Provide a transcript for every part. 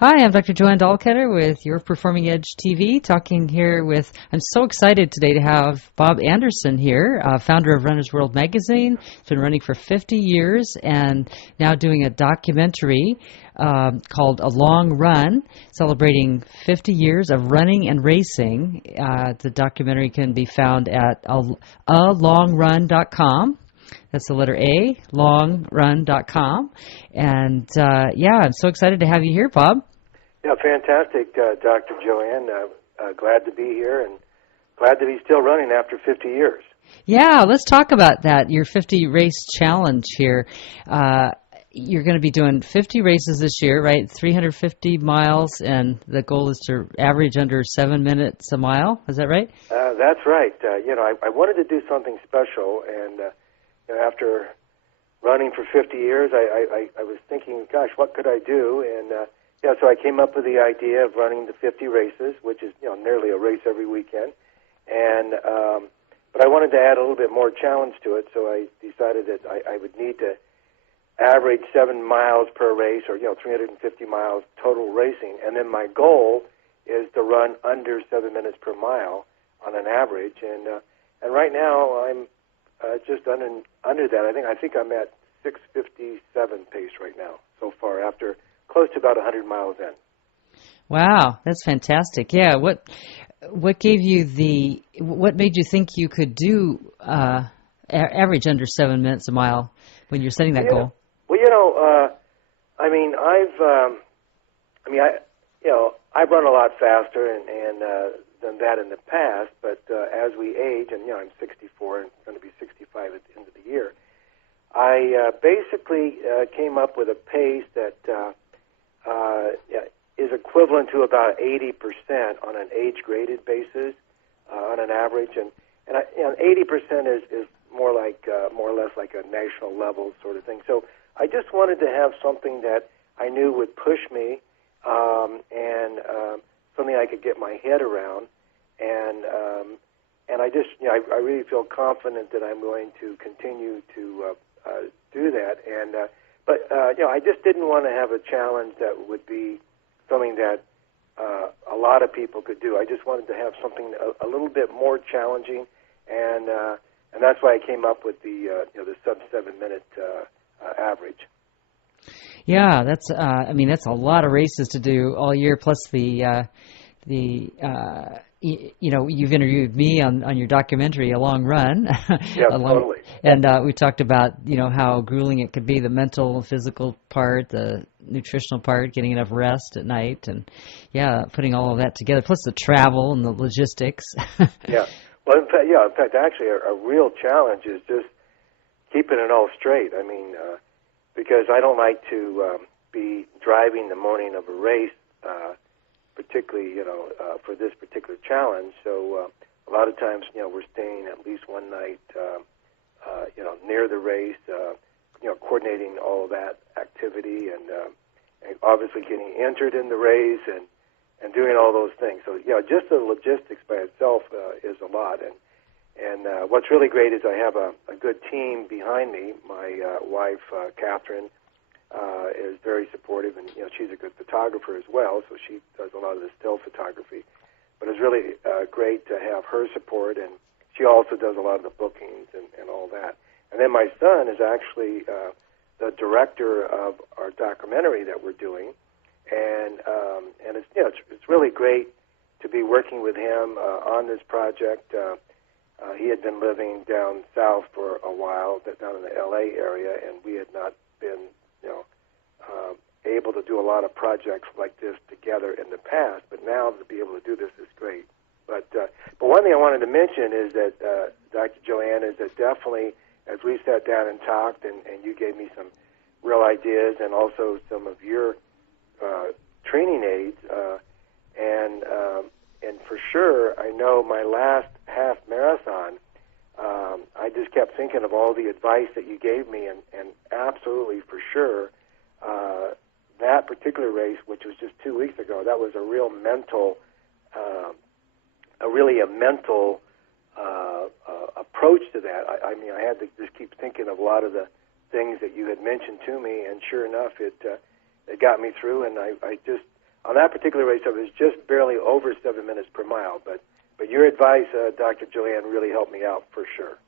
Hi, I'm Dr. Joanne Dahlketter with Your Performing Edge TV, talking here with, I'm so excited today to have Bob Anderson here, founder of Runner's World Magazine. He's been running for 50 years and now doing a documentary called A Long Run, celebrating 50 years of running and racing. The documentary can be found at alongrun.com. That's the letter A, longrun.com. And I'm so excited to have you here, Bob. Yeah, fantastic, Dr. Joanne. Glad to be here and glad to be still running after 50 years. Yeah, let's talk about that, your 50 race challenge here. You're going to be doing 50 races this year, right? 350 miles, and the goal is to average under 7 minutes a mile. Is that right? That's right. I wanted to do something special, and after running for 50 years, I was thinking, gosh, what could I do? And so I came up with the idea of running the 50 races, which is nearly a race every weekend. And but I wanted to add a little bit more challenge to it, so I decided that I would need to average 7 miles per race, or 350 miles total racing. And then my goal is to run under 7 minutes per mile on an average. And right now I'm just under that. I think I'm at 6:57 pace right now so far, after close to about 100 miles in. Wow, that's fantastic. Yeah, what gave you what made you think you could do average under 7 minutes a mile when you're setting that goal? Well, I've run a lot faster and than that in the past, but as we age, and I'm 64 and going to be 65 at the end of the year, I basically came up with a pace that is equivalent to about 80% on an age-graded basis on an average, and 80% is more or less like a national level sort of thing. So I just wanted to have something that I knew would push me, and something I could get my head around, and I really feel confident that I'm going to continue to do that. And but I just didn't want to have a challenge that would be something that a lot of people could do. I just wanted to have something a little bit more challenging, and that's why I came up with the sub 7 minute average. Yeah, that's that's a lot of races to do all year. Plus you've interviewed me on your documentary, A Long Run. Yeah, totally. And we talked about how grueling it could be, the mental, physical part, the nutritional part, getting enough rest at night, and putting all of that together. Plus the travel and the logistics. Yeah. Well, in fact, actually, a real challenge is just keeping it all straight. Because I don't like to be driving the morning of a race, particularly, for this particular challenge. So a lot of times, we're staying at least one night, near the race, coordinating all of that activity, and obviously getting entered in the race and doing all those things. So, just the logistics by itself is a lot. And what's really great is I have a good team behind me. My wife, Catherine, is very supportive, and she's a good photographer as well, so she does a lot of the still photography. But it's really great to have her support, and she also does a lot of the bookings and all that. And then my son is actually the director of our documentary that we're doing, and it's really great to be working with him on this project. He had been living down south for a while, down in the L.A. area, and we had not been, able to do a lot of projects like this together in the past. But now to be able to do this is great. But one thing I wanted to mention is that, Dr. Joanne, is that definitely as we sat down and talked, and you gave me some real ideas and also some of your training aids, and for sure, I know my last half marathon, I just kept thinking of all the advice that you gave me, and absolutely for sure, that particular race, which was just 2 weeks ago, that was a real mental, a mental approach to that. I had to just keep thinking of a lot of the things that you had mentioned to me, and sure enough, it got me through, and on that particular race, I was just barely over 7 minutes per mile. But your advice, Dr. Joanne, really helped me out for sure.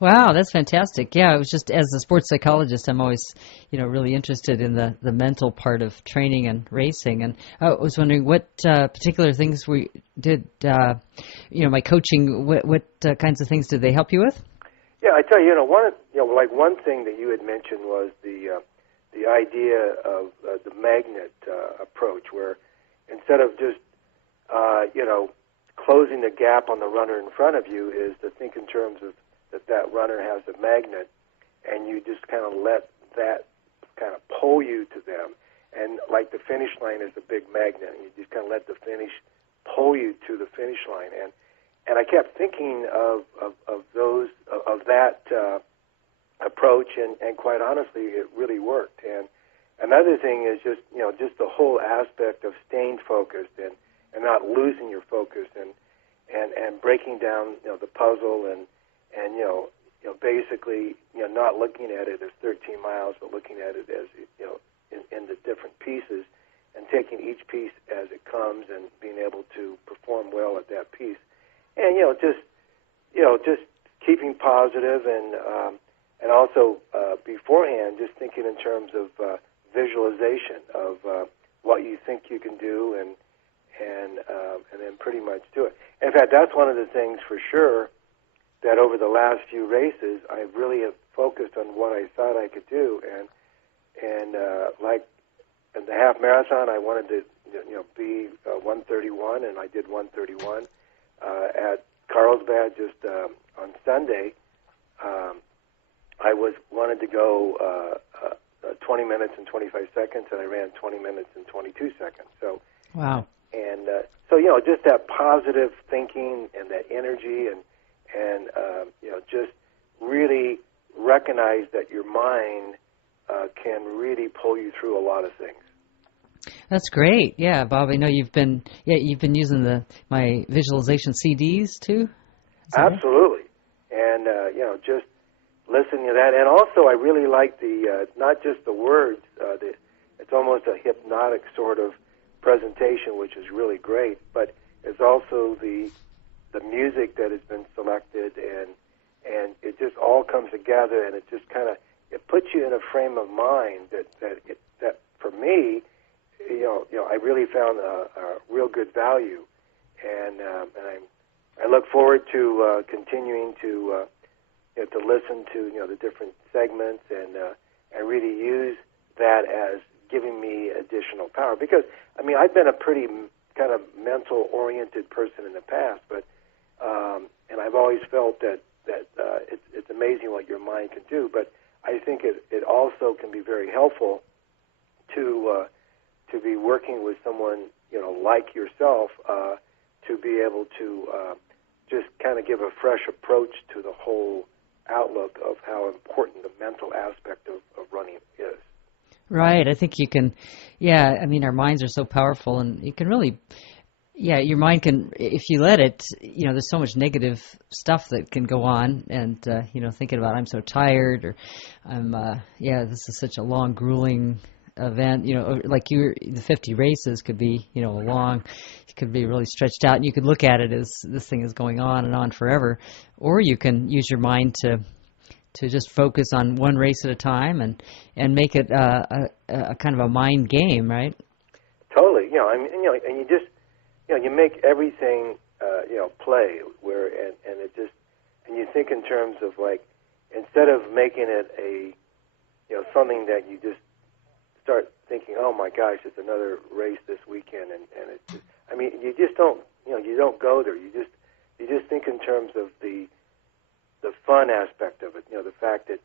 Wow, that's fantastic. Yeah, it was just as a sports psychologist, I'm always, really interested in the mental part of training and racing. And I was wondering what particular things we did, my coaching, what kinds of things did they help you with? Yeah, I tell you, one thing that you had mentioned was the idea of the magnet approach, where instead of just, closing the gap on the runner in front of you, is to think in terms of that runner has a magnet, and you just kind of let that kind of pull you to them. And like the finish line is a big magnet, and you just kind of let the finish pull you to the finish line. And I kept thinking of that approach, and quite honestly, it really worked. And another thing is just the whole aspect of staying focused and not losing your focus and breaking down the puzzle and basically not looking at it as 13 miles, but looking at it as in the different pieces, and taking each piece as it comes and being able to perform well at that piece. And just keeping positive and also beforehand just thinking in terms of visualization of what you think you can do and then pretty much do it. In fact, that's one of the things for sure that over the last few races I really have focused on what I thought I could do, and like in the half marathon I wanted to be 131, and I did 131. At Carlsbad just on Sunday, I wanted to go 20 minutes and 25 seconds, and I ran 20 minutes and 22 seconds. So wow. And so just that positive thinking and that energy and just really recognize that your mind can really pull you through a lot of things. That's great. Yeah, Bob, I know you've been using my visualization CDs too. Absolutely. And just listening to that, and also I really like the not just the words. It's almost a hypnotic sort of presentation, which is really great. But it's also the music that has been selected, and it just all comes together, and it just kind of it puts you in a frame of mind that for me, I really found a real good value, and I look forward to continuing to listen to the different segments and really use that as giving me additional power, because I've been a pretty kind of mental oriented person in the past, but and I've always felt that it's amazing what your mind can do, but I think it also can be very helpful to be working with someone like yourself to be able to just kind of give a fresh approach to the whole outlook of how important the mental aspect of running is. Right. I think you can, our minds are so powerful, and you can really, your mind can, if you let it, there's so much negative stuff that can go on, and, thinking about I'm so tired, or I'm, this is such a long, grueling event, like the 50 races could be, long, it could be really stretched out, and you could look at it as this thing is going on and on forever, or you can use your mind to just focus on one race at a time and make it a kind of a mind game, right? Totally, and you just, you make everything, play where, and it just, and you think in terms of like, instead of making it a, something that you just start thinking, oh my gosh, it's another race this weekend, and it's just, you just don't, you don't go there. You just think in terms of the fun aspect of it. The fact that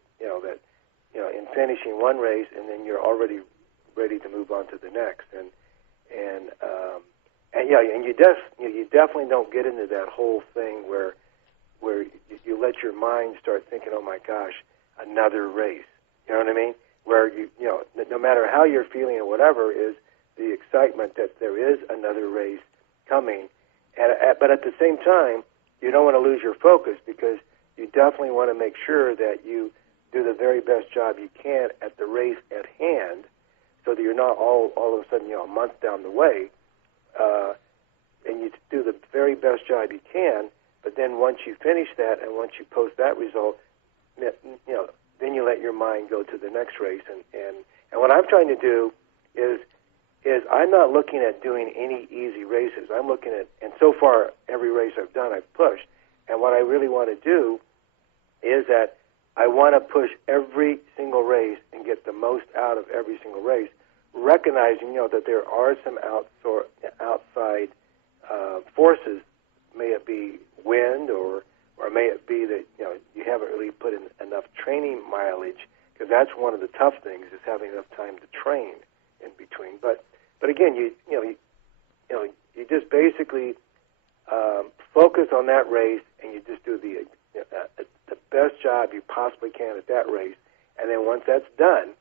in finishing one race, and then you're already ready to move on to the next, and you definitely don't get into that whole thing where you let your mind start thinking, oh my gosh, another race. You know what I mean? Where no matter how you're feeling or whatever, is the excitement that there is another race coming, but at the same time, you don't want to lose your focus, because you definitely want to make sure that you do the very best job you can at the race at hand, so that you're not all of a sudden, a month down the way, and you do the very best job you can. But then once you finish that and once you post that result, then you let your mind go to the next race. And what I'm trying to do is I'm not looking at doing any easy races. I'm looking at, and so far every race I've done, I've pushed. And what I really want to do is that I want to push every single race and get the most out of every single race, recognizing, that there are some outside forces. May it be wind or may it be that, you haven't really put in enough training mileage, because that's one of the tough things, is having enough time to train in between. But again, you just basically focus on that race, and you just do the best job you possibly can at that race. And then once that's done,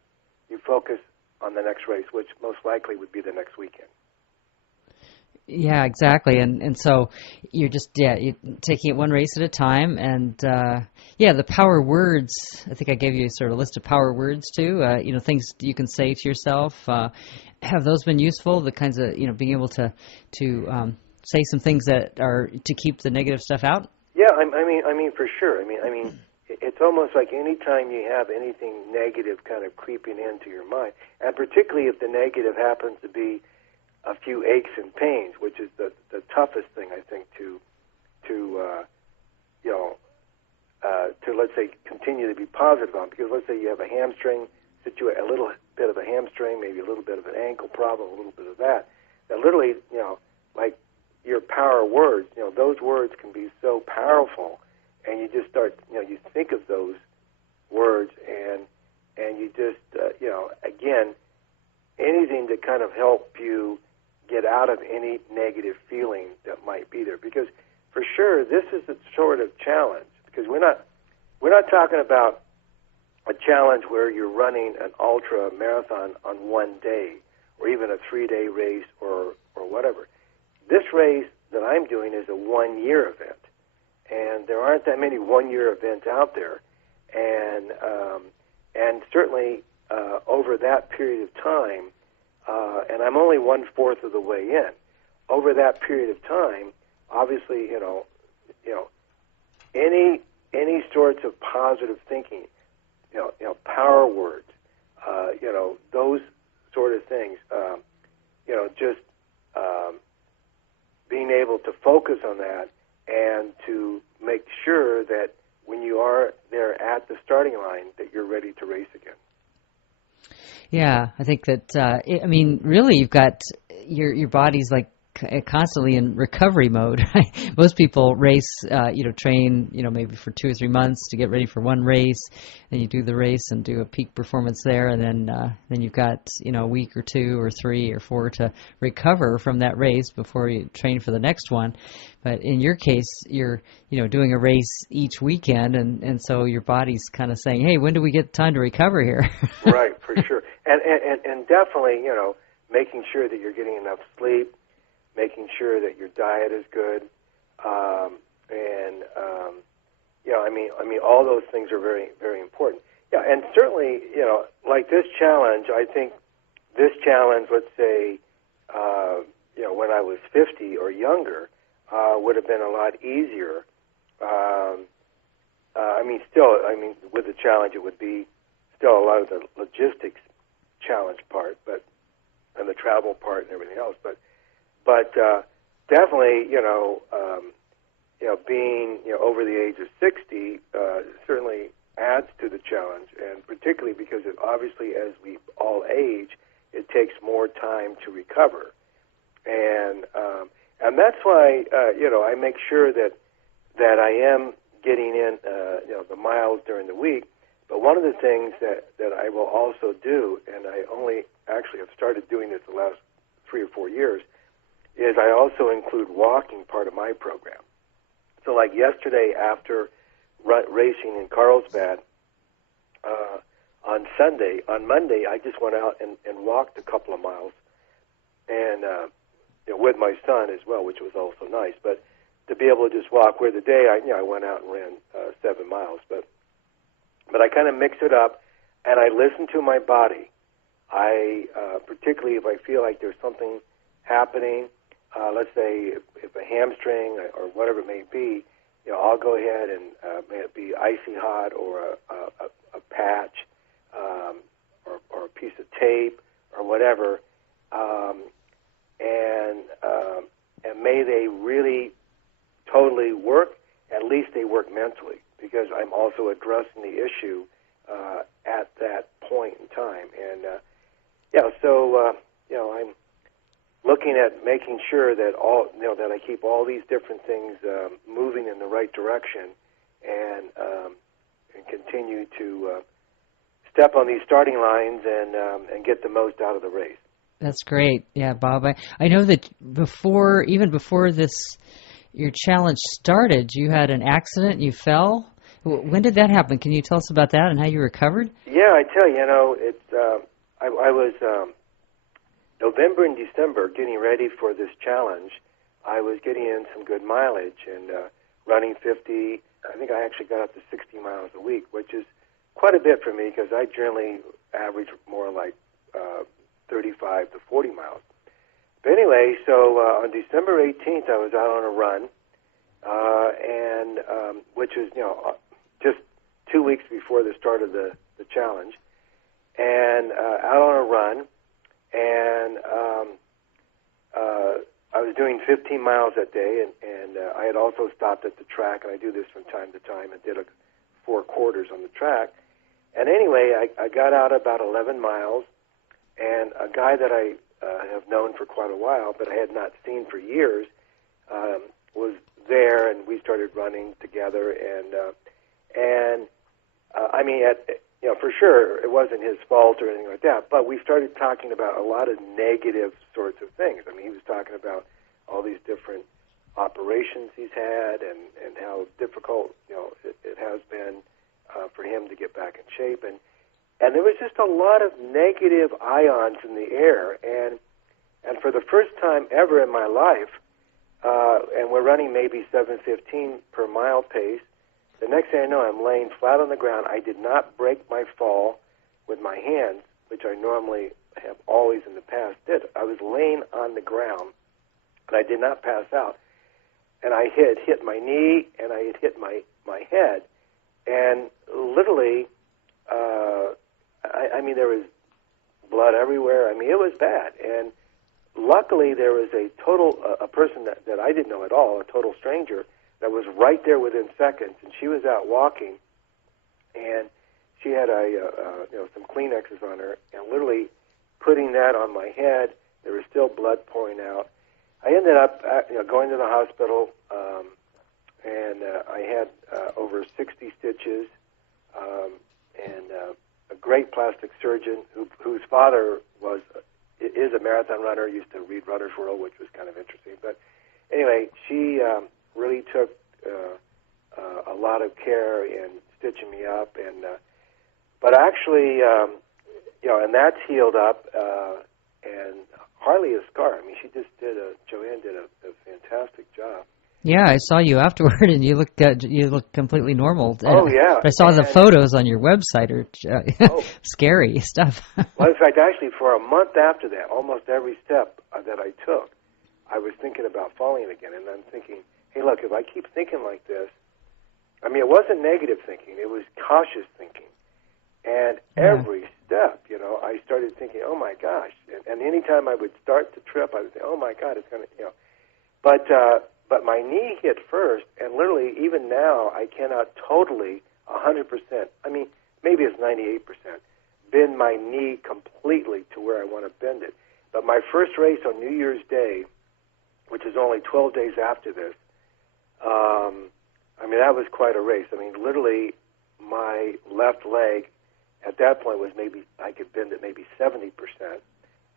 you focus on the next race, which most likely would be the next weekend. Yeah, exactly. And so you're just, you're taking it one race at a time. And, the power words, I think I gave you sort of a list of power words too, things you can say to yourself. Have those been useful? The kinds of, being able to say some things that are to keep the negative stuff out? Yeah, I mean, for sure. I mean, it's almost like any time you have anything negative kind of creeping into your mind, and particularly if the negative happens to be a few aches and pains, which is the toughest thing, I think, to let's say continue to be positive on. Because let's say you have a hamstring a little bit of a hamstring, maybe a little bit of an ankle problem, a little bit of that. That literally, like your power words, those words can be so powerful, and you just start, you think of those words, and you just, again, anything to kind of help you get out of any negative feeling that might be there. Because for sure, this is a sort of challenge, because we're not talking about a challenge where you're running an ultra marathon on one day, or even a 3-day race, or whatever. This race that I'm doing is a 1-year event, and there aren't that many 1-year events out there, and certainly over that period of time, and I'm only 1/4 of the way in. Over that period of time, obviously, any sorts of positive thinking, power words, those sort of things, just being able to focus on that and to make sure that when you are there at the starting line, that you're ready to race again. Yeah, I think that, really you've got your body's like constantly in recovery mode. Most people race, train, maybe for 2 or 3 months to get ready for one race. Then you do the race and do a peak performance there, and then you've got a week or 2 or 3 or 4 to recover from that race before you train for the next one. But in your case, you're doing a race each weekend, and so your body's kind of saying, hey, when do we get time to recover here? Right, for sure, and definitely making sure that you're getting enough sleep, making sure that your diet is good, all those things are very, very important. Yeah, and certainly, like this challenge, I think this challenge, let's say, when I was 50 or younger, would have been a lot easier. With the challenge, it would be still a lot of the logistics challenge part, and the travel part and everything else, but definitely, being over the age of 60 certainly adds to the challenge, and particularly because obviously as we all age, it takes more time to recover, and that's why I make sure that I am getting in the miles during the week. But one of the things that I will also do, and I only actually have started doing this the last 3 or 4 years, is I also include walking part of my program. So like yesterday after racing in Carlsbad on Monday I just went out and walked a couple of miles, and with my son as well, which was also nice. But to be able to just walk, where the day I went out and ran 7 miles, but I kind of mix it up, and I listen to my body. Particularly if I feel like there's something happening, let's say if a hamstring or whatever it may be, I'll go ahead and may it be icy hot or a patch or a piece of tape or whatever, and may they really totally work. At least they work mentally, because I'm also addressing the issue at that point in time. And I'm looking at making sure that that I keep all these different things moving in the right direction, and continue to step on these starting lines and get the most out of the race. That's great. Yeah, Bob. I know that even before your challenge started, you had an accident. You fell. When did that happen? Can you tell us about that and how you recovered? Yeah, I tell you, I was November and December getting ready for this challenge. I was getting in some good mileage and running 50. I think I actually got up to 60 miles a week, which is quite a bit for me because I generally average more like 35 to 40 miles. But anyway, so on December 18th, I was out on a run, and which was just 2 weeks before the start of the challenge, and out on a run, and I was doing 15 miles that day, and I had also stopped at the track, and I do this from time to time, and did 4 quarters on the track. And anyway, I got out about 11 miles, and a guy that I have known for quite a while, but I had not seen for years, was there, and we started running together, and I mean, for sure, it wasn't his fault or anything like that, but we started talking about a lot of negative sorts of things. I mean, he was talking about all these different operations he's had and how difficult, it has been for him to get back in shape. And there was just a lot of negative ions in the air. And for the first time ever in my life, and we're running maybe 7:15 per mile pace, the next thing I know, I'm laying flat on the ground. I did not break my fall with my hands, which I normally have always in the past did. I was laying on the ground, and I did not pass out. And I had hit my knee, and I had hit my head. And literally, I mean, there was blood everywhere. I mean, it was bad. And luckily, there was a person that I didn't know at all, a total stranger, that was right there within seconds, and she was out walking, and she had some Kleenexes on her, and literally putting that on my head. There was still blood pouring out. I ended up going to the hospital, and I had over 60 stitches, and a great plastic surgeon whose father is a marathon runner, used to read Runner's World, which was kind of interesting. But anyway, she really took a lot of care in stitching me up, but actually, and that's healed up, and hardly a scar. I mean, Joanne did a fantastic job. Yeah, I saw you afterward, and you look completely normal. Oh yeah, I saw the photos on your website are scary stuff. Well, in fact, actually, for a month after that, almost every step that I took, I was thinking about falling again, and I'm thinking, hey, look, if I keep thinking like this, I mean, it wasn't negative thinking; it was cautious thinking, and every step, I started thinking, oh my gosh, and anytime I would start to trip, I would say, oh my God, it's going to, But my knee hit first, and literally, even now, I cannot totally, 100%, I mean, maybe it's 98%, bend my knee completely to where I want to bend it. But my first race on New Year's Day, which is only 12 days after this, I mean, that was quite a race. I mean, literally, my left leg at that point was I could bend it maybe 70%.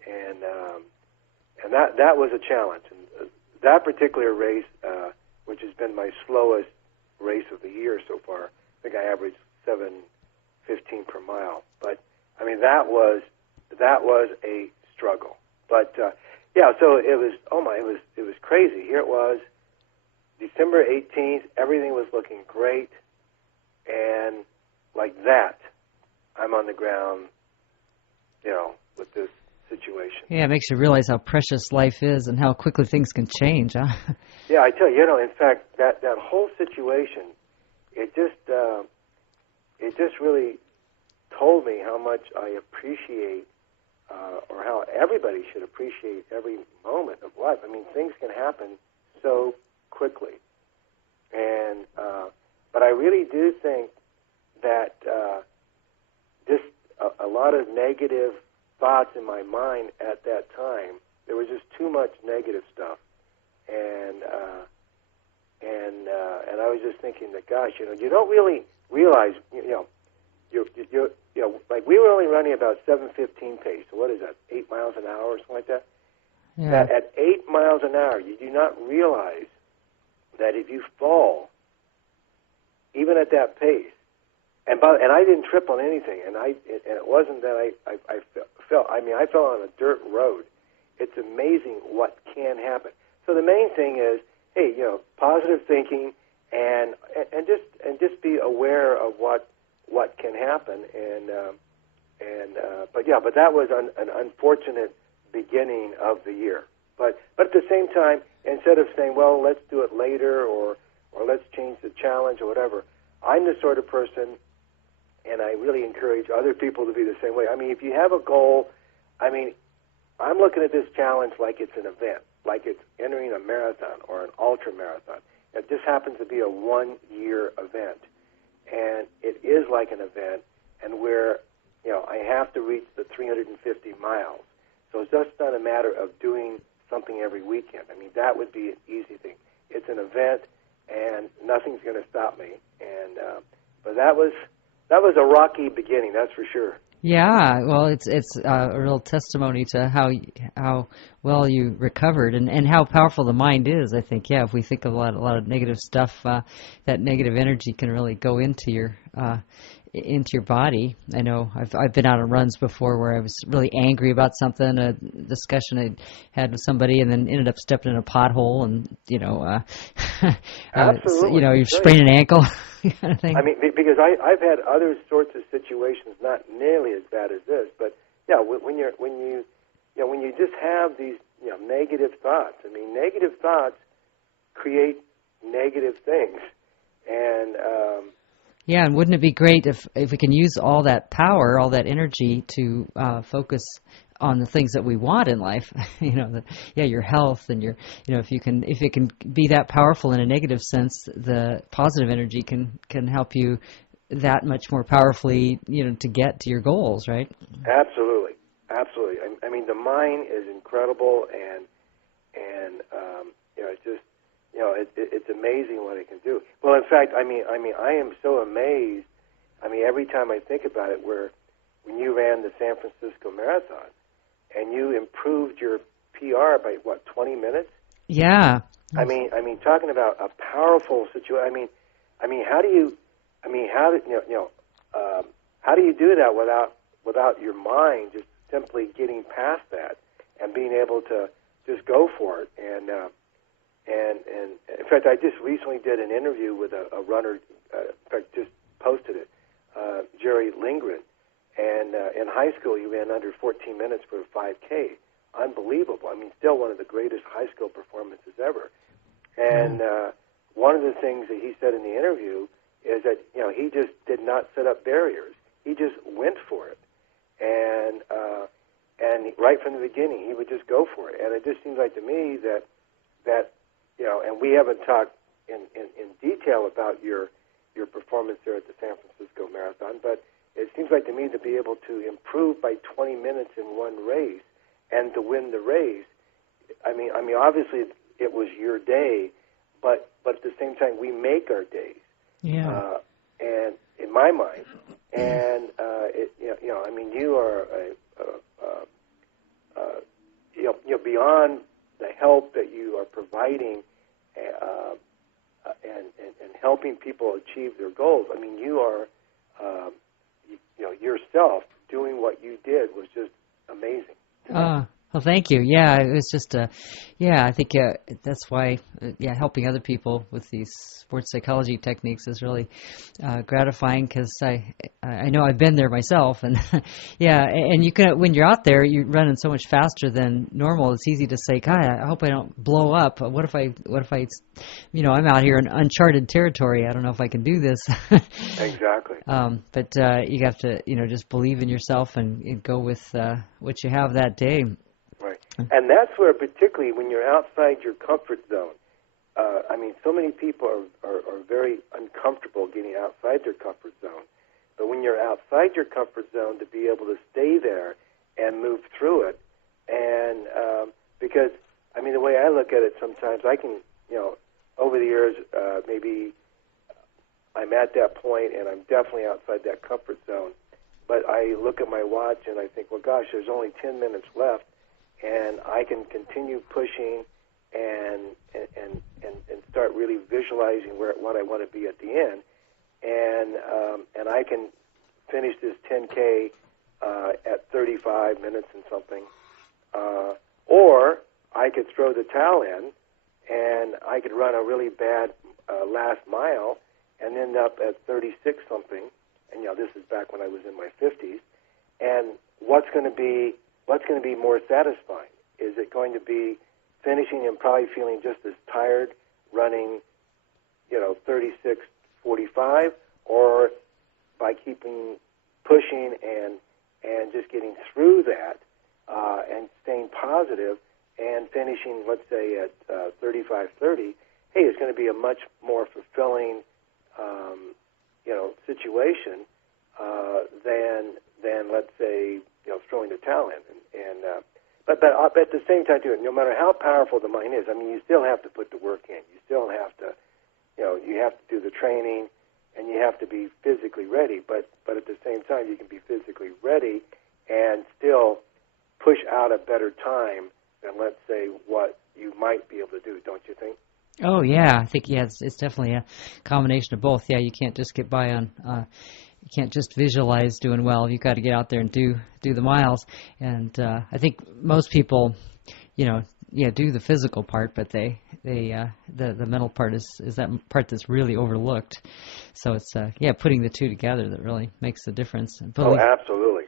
And that was a challenge. And that particular race, which has been my slowest race of the year so far, I think I averaged 7:15 per mile. But I mean, that was a struggle. But so it was crazy. Here it was, December 18th. Everything was looking great, and like that, I'm on the ground, with this situation. Yeah, it makes you realize how precious life is and how quickly things can change, huh? Yeah, I tell you, in fact, that whole situation, it just really told me how much I appreciate, or how everybody should appreciate every moment of life. I mean, things can happen so quickly, and but I really do think that just a lot of negative thoughts in my mind at that time. There was just too much negative stuff, and I was just thinking that, gosh, you don't really realize, like we were only running about 7:15 pace. So what is that? 8 miles an hour or something like that. Yeah. That at 8 miles an hour, you do not realize that if you fall, even at that pace, and I didn't trip on anything, and it wasn't that I fell. I mean, I fell on a dirt road. It's amazing what can happen. So the main thing is, hey, positive thinking, and just be aware of what can happen, but that was an unfortunate beginning of the year. But at the same time, instead of saying, well, let's do it later, or let's change the challenge or whatever, I'm the sort of person, and I really encourage other people to be the same way. I mean, if you have a goal, I mean, I'm looking at this challenge like it's an event, like it's entering a marathon or an ultra marathon. It just happens to be a 1-year event, and it is like an event, and where I have to reach the 350 miles. So it's just not a matter of doing something every weekend. I mean, that would be an easy thing. It's an event, and nothing's going to stop me. And but that was a rocky beginning, that's for sure. Yeah, well, it's a real testimony to how well you recovered and how powerful the mind is. I think, yeah, if we think of a lot of negative stuff, that negative energy can really go into your body. I know I've been out on runs before where I was really angry about something, a discussion I had with somebody, and then ended up stepping in a pothole, and Absolutely. you sprain an ankle, kind of thing. I mean, because I've had other sorts of situations, not nearly as bad as this, but yeah, when you just have these negative thoughts. I mean, negative thoughts create negative things, and yeah, and wouldn't it be great if we can use all that power, all that energy to focus on the things that we want in life? Your health, and if it can be that powerful in a negative sense, the positive energy can help you that much more powerfully, to get to your goals, right? Absolutely. I mean, the mind is incredible, and it's just. It's amazing what it can do. Well, in fact, I mean, I am so amazed. I mean, every time I think about it, when you ran the San Francisco Marathon, and you improved your PR by 20 minutes? Yeah. I mean, talking about a powerful situation. I mean, how do you do that without your mind just simply getting past that and being able to just go for it? And in fact, I just recently did an interview with a runner. In fact, just posted it, Jerry Lindgren. And in high school, he ran under 14 minutes for a 5K. Unbelievable. I mean, still one of the greatest high school performances ever. And one of the things that he said in the interview is that he just did not set up barriers. He just went for it, and right from the beginning, he would just go for it. And it just seems like to me that and we haven't talked in detail about your performance there at the San Francisco Marathon, but it seems like to me to be able to improve by 20 minutes in one race and to win the race. I mean, obviously it was your day, but at the same time, we make our days. Yeah. And in my mind, and I mean, you are beyond the help that you are providing and helping people achieve their goals. I mean, you are, yourself doing what you did was just amazing. Well, thank you. Yeah, it was just I think that's why, helping other people with these sports psychology techniques is really gratifying because I know I've been there myself, and and you can when you're out there, you're running so much faster than normal. It's easy to say, God, I hope I don't blow up. What if I'm out here in uncharted territory. I don't know if I can do this. Exactly. But you have to, just believe in yourself and go with what you have that day. Right. And that's where, particularly when you're outside your comfort zone, so many people are very uncomfortable getting outside their comfort zone. But when you're outside your comfort zone, to be able to stay there and move through it, and because, the way I look at it sometimes, I can, over the years, maybe I'm at that point and I'm definitely outside that comfort zone. But I look at my watch and I think, well, gosh, there's only 10 minutes left, and I can continue pushing and start really visualizing what I want to be at the end, and I can finish this 10K at 35 minutes and something, or I could throw the towel in and I could run a really bad last mile and end up at 36 something. And this is back when I was in my 50s. And what's going to be more satisfying? Is it going to be finishing and probably feeling just as tired running, 36:45, or by keeping pushing and just getting through that and staying positive and finishing, let's say, at 35:30? Hey, it's going to be a much more fulfilling situation than let's say throwing the towel in. But at the same time, too, no matter how powerful the mind is, you still have to put the work in. You still have to, you have to do the training, and you have to be physically ready. But at the same time, you can be physically ready and still push out a better time than, let's say, what you might be able to do. Don't you think? Oh yeah, I think it's definitely a combination of both. Yeah, you can't just get by on. You can't just visualize doing well. You've got to get out there and do the miles. And I think most people, do the physical part, but the mental part is that part that's really overlooked. So it's putting the two together that really makes the difference. Oh, absolutely.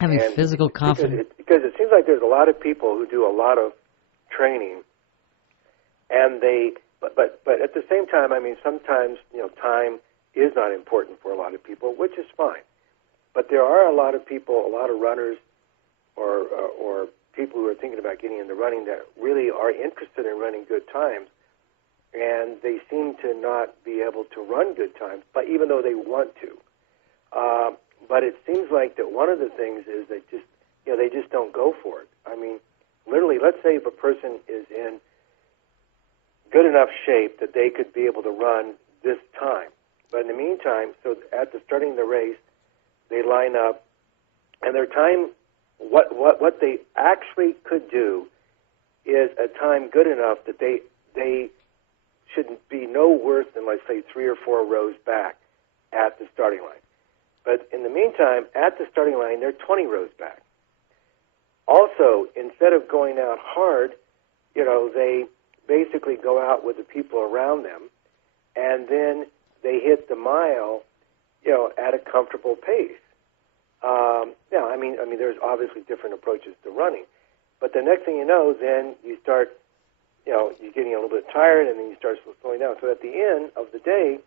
Having physical confidence. Because it seems like there's a lot of people who do a lot of training, and but at the same time, sometimes time is not important for a lot of people, which is fine. But there are a lot of people, a lot of runners, or people who are thinking about getting into running that really are interested in running good times, and they seem to not be able to run good times, but even though they want to. But it seems like that one of the things is that they just don't go for it. Literally, let's say if a person is in good enough shape that they could be able to run this time. But in the meantime, so at the starting of the race, they line up, and their time, what they actually could do is a time good enough that they shouldn't be no worse than, let's say, 3 or 4 rows back at the starting line. But in the meantime, at the starting line, they're 20 rows back. Also, instead of going out hard, they basically go out with the people around them, and then they hit the mile, at a comfortable pace. There's obviously different approaches to running, but the next thing you know, then you start, you're getting a little bit tired, and then you start slowing down. So at the end of the day,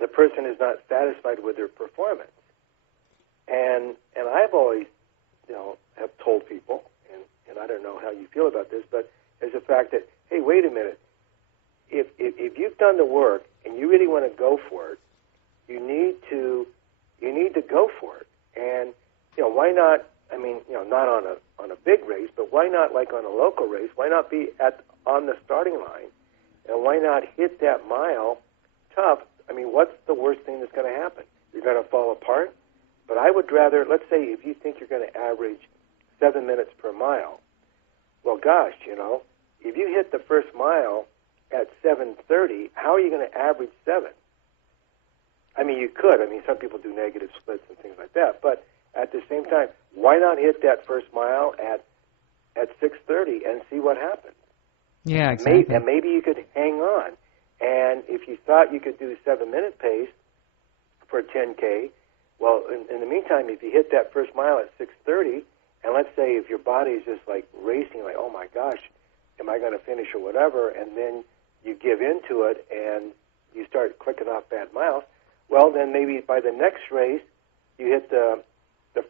the person is not satisfied with their performance. And I've always, have told people, and I don't know how you feel about this, but there's the fact that, hey, wait a minute, if you've done the work and you really want to go for it, you need to go for it. And why not? Not on a big race, but why not like on a local race? Why not be on the starting line, and why not hit that mile tough? What's the worst thing that's going to happen? You're going to fall apart. But I would rather, let's say, if you think you're going to average 7 minutes per mile, well, gosh, if you hit the first mile at 7:30, how are you going to average 7? You could. Some people do negative splits and things like that. But at the same time, why not hit that first mile at at 6:30 and see what happens. Yeah, exactly. And maybe you could hang on. And if you thought you could do 7-minute pace for 10K, well, in the meantime, if you hit that first mile at 6:30, and let's say if your body is just like racing, like, oh my gosh, am I going to finish or whatever, and then you give into it and you start clicking off bad miles, well, then maybe by the next race, you hit the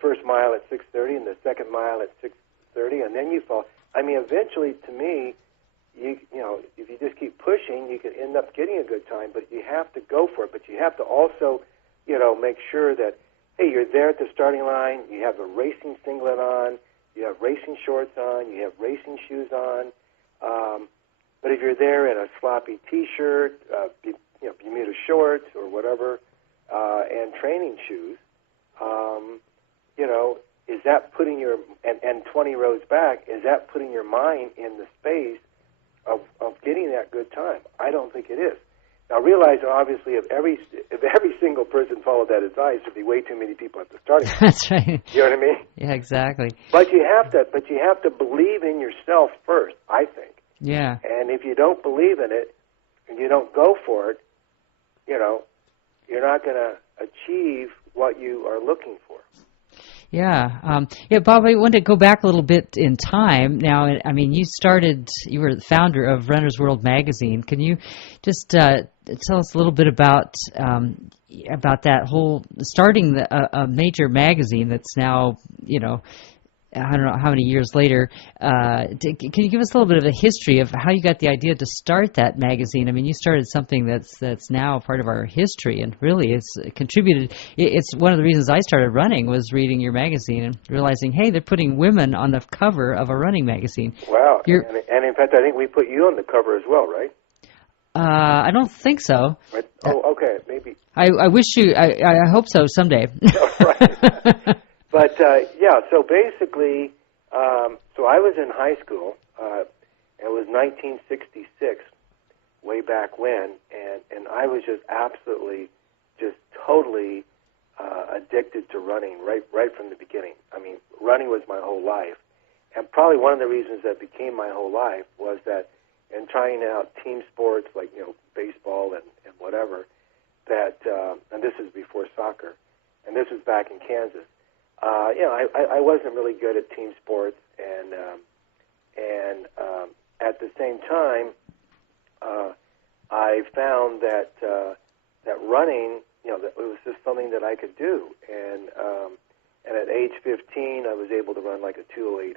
first mile at 6:30 and the second mile at 6:30, and then you fall. I mean, eventually, to me, you know, if you just keep pushing, you could end up getting a good time, but you have to go for it. But you have to also, you know, make sure that, hey, you're there at the starting line, you have a racing singlet on, you have racing shorts on, you have racing shoes on. But if you're there in a sloppy T-shirt, Bermuda shorts or whatever, and training shoes, you know, is that putting your, and 20 rows back, is that putting your mind in the space of getting that good time? I don't think it is. Now realize, obviously, if every single person followed that advice, there'd be way too many people at the starting line. That's right. You know what I mean? Yeah, exactly. But you have to believe in yourself first, I think. Yeah. And if you don't believe in it and you don't go for it, you know, you're not going to achieve what you are looking for. Yeah. Bob, I wanted to go back a little bit in time. Now, I mean, you were the founder of Runner's World magazine. Can you just tell us a little bit about that whole, starting a major magazine that's now, you know, I don't know how many years later. Can you give us a little bit of a history of how you got the idea to start that magazine? I mean, you started something that's now part of our history, and really it's contributed. It's one of the reasons I started running was reading your magazine and realizing, hey, they're putting women on the cover of a running magazine. Wow. And in fact, I think we put you on the cover as well, right? I don't think so. Right? Oh, okay, maybe. I wish you. I hope so someday. Right. But, so basically, so I was in high school. It was 1966, way back when, and I was just absolutely, just totally addicted to running right from the beginning. I mean, running was my whole life. And probably one of the reasons that became my whole life was that in trying out team sports like, you know, baseball and whatever, that, and this is before soccer, and this was back in Kansas. I wasn't really good at team sports, and at the same time, I found that running, you know, that it was just something that I could do, and at age 15, I was able to run like a 2:08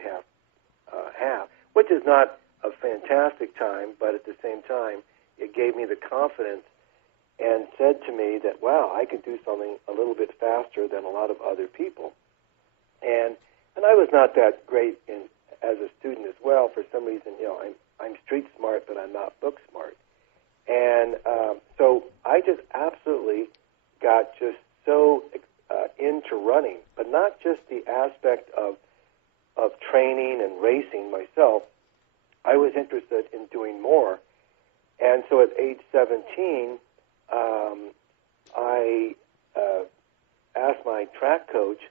half, which is not a fantastic time, but at the same time, it gave me the confidence and said to me that, wow, I could do something a little bit faster than a lot of other people. And I was not that great as a student as well. For some reason, you know, I'm street smart, but I'm not book smart. And so I just absolutely got just so into running, but not just the aspect of training and racing myself. I was interested in doing more. And so at age 17, I asked my track coach,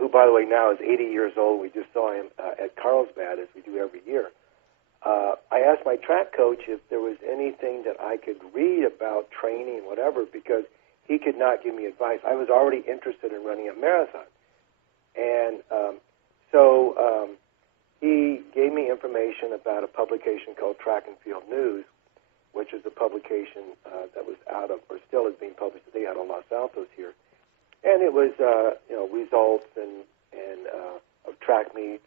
who, by the way, now is 80 years old. We just saw him at Carlsbad, as we do every year. I asked my track coach if there was anything that I could read about training, whatever, because he could not give me advice. I was already interested in running a marathon. And so he gave me information about a publication called Track and Field News, which is a publication that was out of, or still is being published today out of Los Altos here. And it was, results and of track meets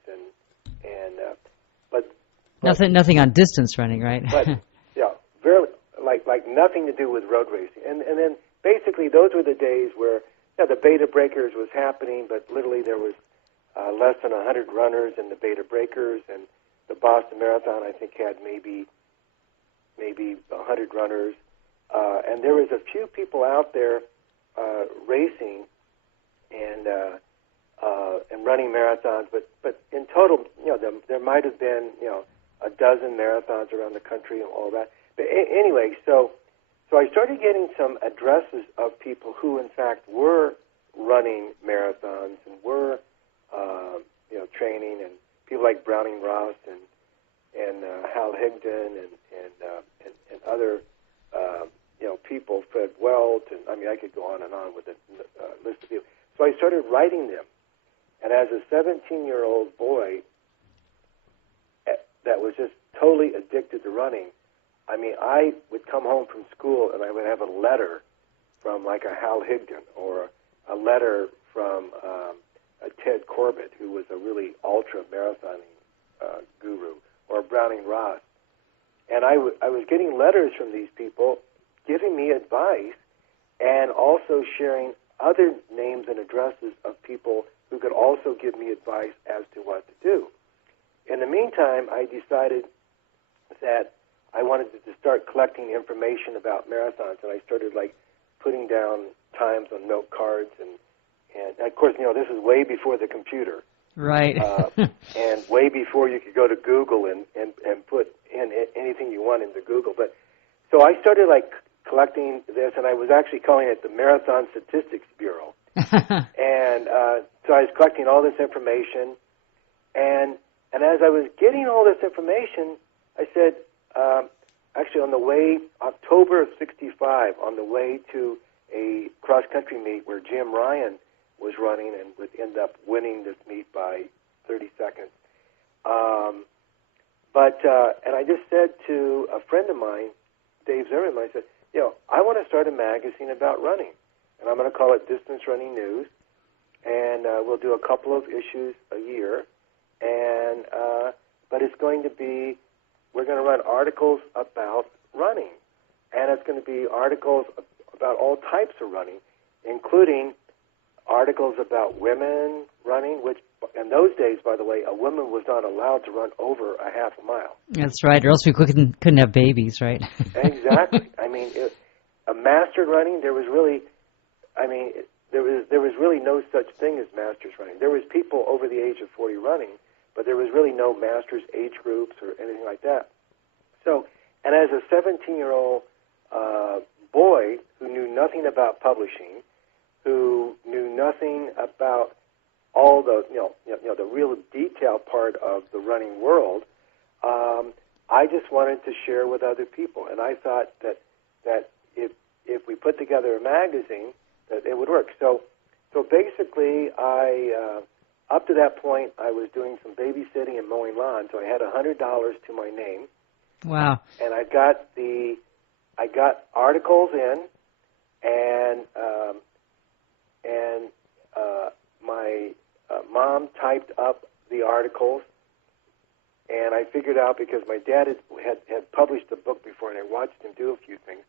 but nothing on distance running, right? But yeah, very like nothing to do with road racing. And then basically those were the days where the Beta Breakers was happening, but literally there was less than 100 runners in the Beta Breakers, and the Boston Marathon I think had maybe 100 runners, and there was a few people out there racing and running marathons, but in total, there might have been a dozen marathons around the country and all that. But anyway, so I started getting some addresses of people who, in fact, were running marathons and were training, and people like Browning Ross and Hal Higdon and other people, Fred Welt, and I mean I could go on and on with a list of people. So I started writing them, and as a 17-year-old boy that was just totally addicted to running, I mean I would come home from school and I would have a letter from like a Hal Higdon or a letter from a Ted Corbett, who was a really ultra marathoning guru, or Browning Ross. And I was getting letters from these people giving me advice and also sharing other names and addresses of people who could also give me advice as to what to do. In the meantime, I decided that I wanted to start collecting information about marathons, and I started like putting down times on note cards, and of course, this is way before the computer. Right. And way before you could go to Google and put in anything you want into Google. But so I started like collecting this, and I was actually calling it the Marathon Statistics Bureau. And so I was collecting all this information, and as I was getting all this information, I said, actually on the way, October of '65, on the way to a cross-country meet where Jim Ryan was running and would end up winning this meet by 30 seconds. And I just said to a friend of mine, Dave Zimmerman, I said, I want to start a magazine about running, and I'm going to call it Distance Running News, and we'll do a couple of issues a year, and but it's going to be, we're going to run articles about running, and it's going to be articles about all types of running, including articles about women running, which in those days, by the way, a woman was not allowed to run over a half a mile. That's right, or else we couldn't have babies, right? Exactly. I mean, a mastered running, there was really no such thing as masters running. There was people over the age of 40 running, but there was really no masters age groups or anything like that. So, and as a 17-year-old boy who knew nothing about publishing, who knew nothing about all the the real detailed part of the running world, I just wanted to share with other people, and I thought that if we put together a magazine, that it would work. So basically, I up to that point I was doing some babysitting and mowing lawns, so I had $100 to my name. Wow! And I got articles in, and my mom typed up the articles, and I figured out, because my dad had published a book before, and I watched him do a few things.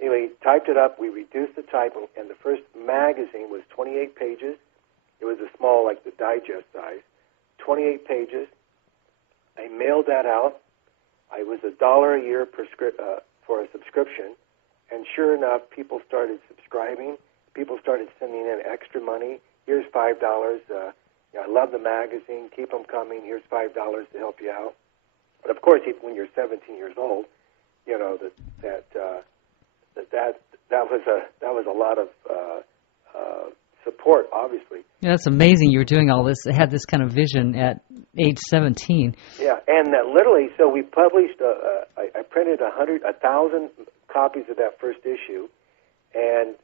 Anyway, he typed it up, we reduced the type, and the first magazine was 28 pages. It was a small, like the digest size, 28 pages. I mailed that out. I was $1 a year for a subscription, and sure enough, people started subscribing. People started sending in extra money. Here's $5. I love the magazine. Keep them coming. Here's $5 to help you out. But of course, when you're 17 years old, that was a lot of support, obviously. Yeah, that's amazing. You were doing all this. Had this kind of vision at age 17. Yeah, and literally, so we published. I printed 1,000 copies of that first issue, and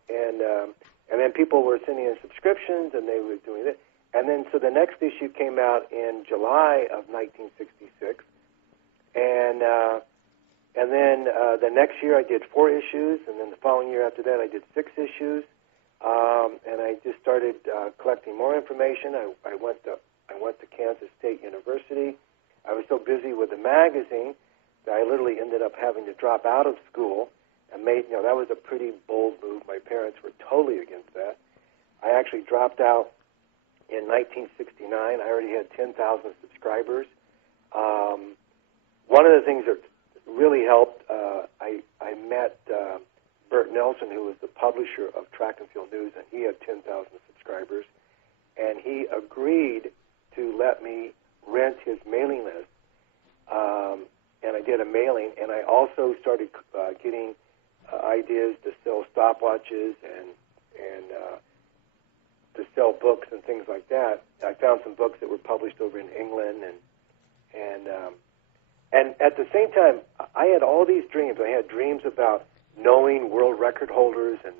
then people were sending in subscriptions, and they were doing it. And then so the next issue came out in July of 1966, and then the next year I did 4 issues, and then the following year after that I did 6 issues, and I just started collecting more information. I went to Kansas State University. I was so busy with the magazine that I literally ended up having to drop out of school, and that was a pretty bold move. My parents were totally against that. I actually dropped out in 1969. I already had 10,000 subscribers. One of the things that really helped, I met Bert Nelson, who was the publisher of Track and Field News, and he had 10,000 subscribers, and he agreed to let me rent his mailing list, and I did a mailing, and I also started getting ideas to sell stopwatches and to sell books and things like that. I found some books that were published over in England, and And at the same time, I had all these dreams. I had dreams about knowing world record holders and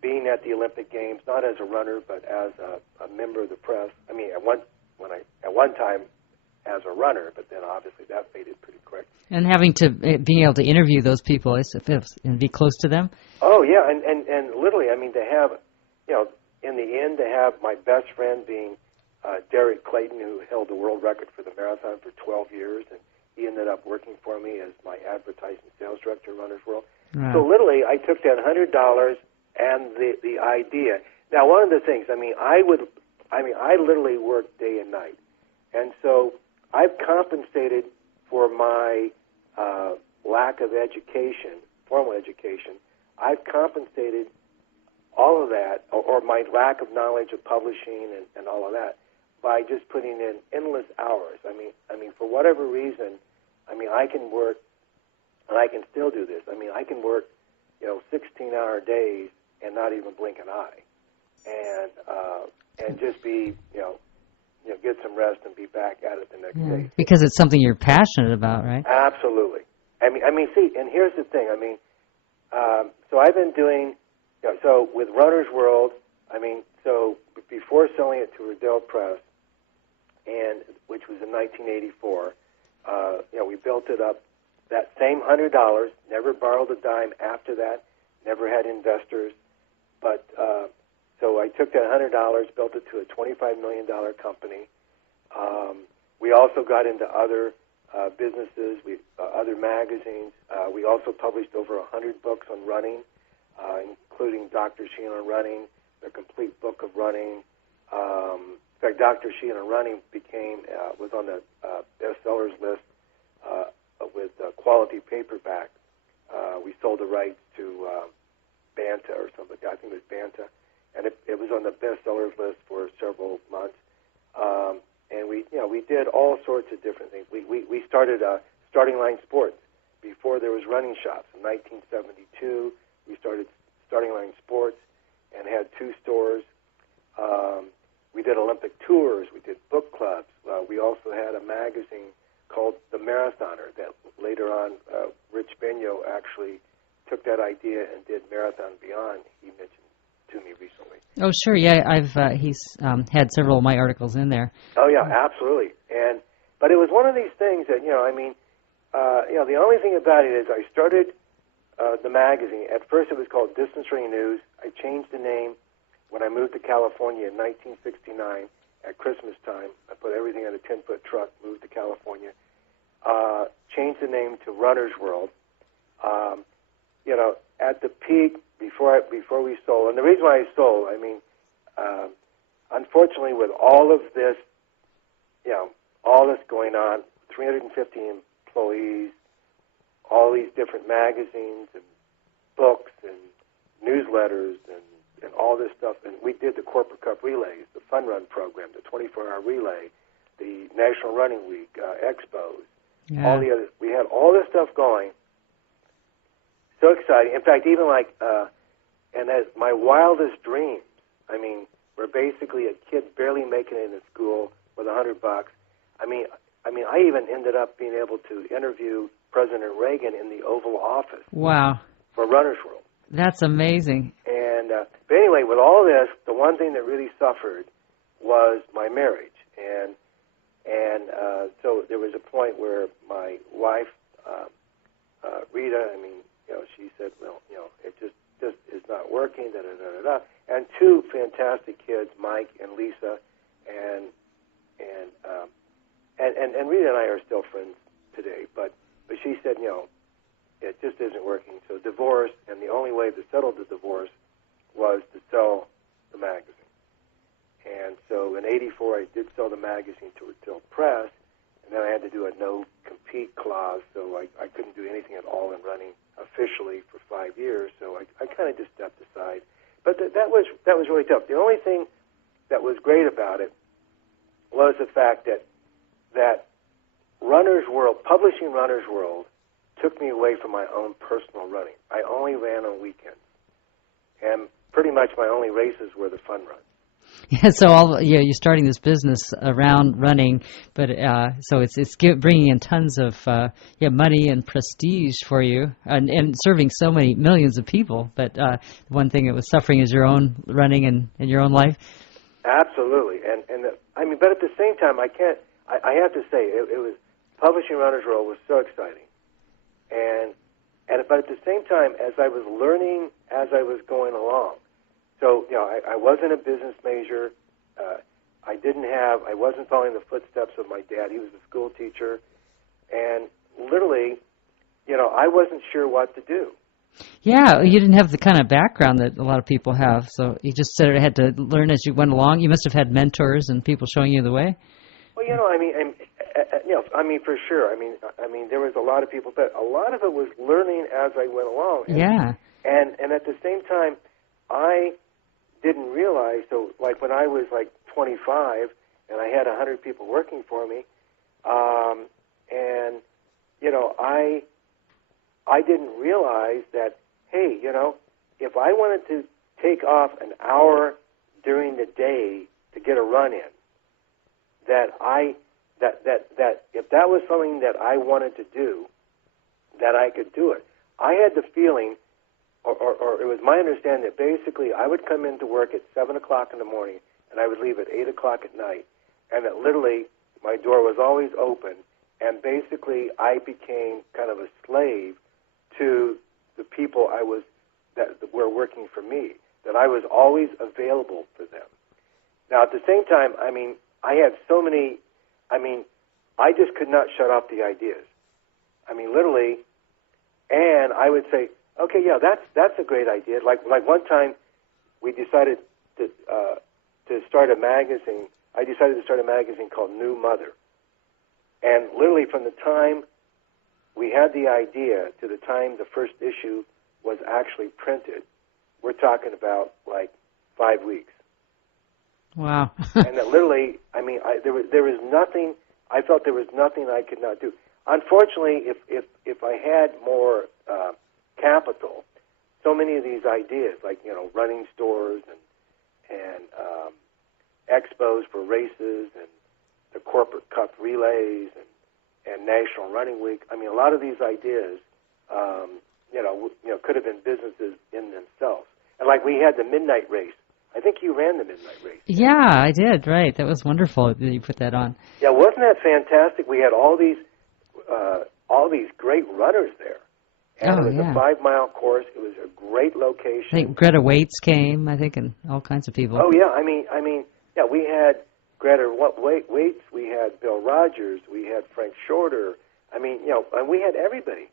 being at the Olympic Games, not as a runner, but as a member of the press. I mean, at one time as a runner, but then obviously that faded pretty quick. And having to being able to interview those people and be close to them. Oh yeah, and literally, I mean, to have, in the end, to have my best friend being Derek Clayton, who held the world record for the marathon for 12 years, and he ended up working for me as my advertising sales director at Runner's World. Right. So literally, I took that $100 and the idea. Now, one of the things, I literally worked day and night, and so I've compensated for my lack of education, formal education. I've compensated all of that, or my lack of knowledge of publishing and all of that, by just putting in endless hours. I mean, for whatever reason, I can work, and I can still do this. I can work, 16-hour days and not even blink an eye, and just be, get some rest and be back at it the next day. Because it's something you're passionate about, right? Absolutely. See, and here's the thing. So I've been doing, so with Runner's World, so before selling it to Riddell Press, and which was in 1984, we built it up. That same $100, never borrowed a dime after that, never had investors, but so I took that $100, built it to a $25 million company. We also got into other businesses, other magazines. We also published over 100 books on running, including Dr. Sheehan on Running, the complete book of running. In fact, Dr. Sheehan on Running was on the bestsellers list with quality paperback. We sold the rights to Banta or something. I think it was Banta, and it was on the bestsellers list for several months. And we did all sorts of different things. We started Starting Line Sports before there was running shops. In 1972, we started Starting Line Sports and had 2 stores. We did Olympic tours. We did book clubs. We also had a magazine called The Marathoner that later on Rich Benyo actually took that idea and did Marathon Beyond. He mentioned to me recently. Oh, sure. Yeah, he's had several of my articles in there. Oh, yeah, absolutely. But it was one of these things that, the only thing about it is I started the magazine. At first it was called Distance Running News. I changed the name when I moved to California in 1969 at Christmas time. I put everything in a 10-foot truck, moved to California, changed the name to Runner's World. At the peak, before we sold, and the reason why I sold, unfortunately with all of this, all this going on, 350 employees, all these different magazines and books and newsletters and all this stuff, and we did the Corporate Cup relays, the Fun Run program, the 24-hour relay, the National Running Week, expos, all the other. We had all this stuff going. So exciting. In fact, even and as my wildest dreams, were basically a kid barely making it into school with $100. I even ended up being able to interview President Reagan in the Oval Office. Wow. For Runner's World. That's amazing. And but anyway, with all this, the one thing that really suffered was my marriage, and so there was a point where my wife, Rita, she said, well, it just is not working, da da da da da. And 2 fantastic kids, Mike and Lisa, and Rita and I are still friends today, but she said, it just isn't working. So divorce, and the only way to settle the divorce was to sell the magazine. And so in '84, I did sell the magazine to Riddell Press, and then I had to do a no-compete clause, so I couldn't do anything at all in running officially for 5 years. So I kind of just stepped aside. But that was really tough. The only thing that was great about it was the fact that Runner's World, publishing Runner's World, took me away from my own personal running. I only ran on weekends, and pretty much my only races were the fun runs. Yeah, so you're starting this business around running, but so it's bringing in tons of money and prestige for you, and serving so many millions of people. But one thing that was suffering is your own running and your own life. Absolutely, I mean, but at the same time, I have to say, it was publishing Runner's World was so exciting, but at the same time, as I was learning as I was going along. So, I wasn't a business major. I wasn't following the footsteps of my dad. He was a school teacher. And literally, I wasn't sure what to do. Yeah, you didn't have the kind of background that a lot of people have. So you just sort of had to learn as you went along. You must have had mentors and people showing you the way. Well, I mean, for sure. I mean, there was a lot of people, but a lot of it was learning as I went along. And at the same time, I didn't realize, so like when I was like 25 and I had 100 people working for me, I didn't realize that, hey, if I wanted to take off an hour during the day to get a run in, that if that was something that I wanted to do, that I could do it. I had the feeling, or it was my understanding, that basically I would come into work at 7 o'clock in the morning and I would leave at 8 o'clock at night, and that literally my door was always open, and basically I became kind of a slave to the people that were working for me, that I was always available for them. Now, at the same time, I mean, I had so many, I just could not shut off the ideas. I mean, literally, and I would say, okay, yeah, that's a great idea. Like one time, we decided to start a magazine. I decided to start a magazine called New Mother, and literally from the time we had the idea to the time the first issue was actually printed, we're talking about like 5 weeks. Wow. And that literally, I mean, there was nothing. I felt there was nothing I could not do. Unfortunately, if I had more capital, so many of these ideas, like running stores and expos for races and the corporate cup relays and National Running Week. I mean, a lot of these ideas, could have been businesses in themselves. And like we had the midnight race. I think you ran the midnight race. Yeah, I did. Right, that was wonderful that you put that on. Yeah, wasn't that fantastic? We had all these great runners there. And it was a 5-mile course. It was a great location. I think Greta Waitz came, and all kinds of people. Oh, yeah. I mean, yeah, we had Greta Waitz, we had Bill Rogers, we had Frank Shorter. I mean, and we had everybody.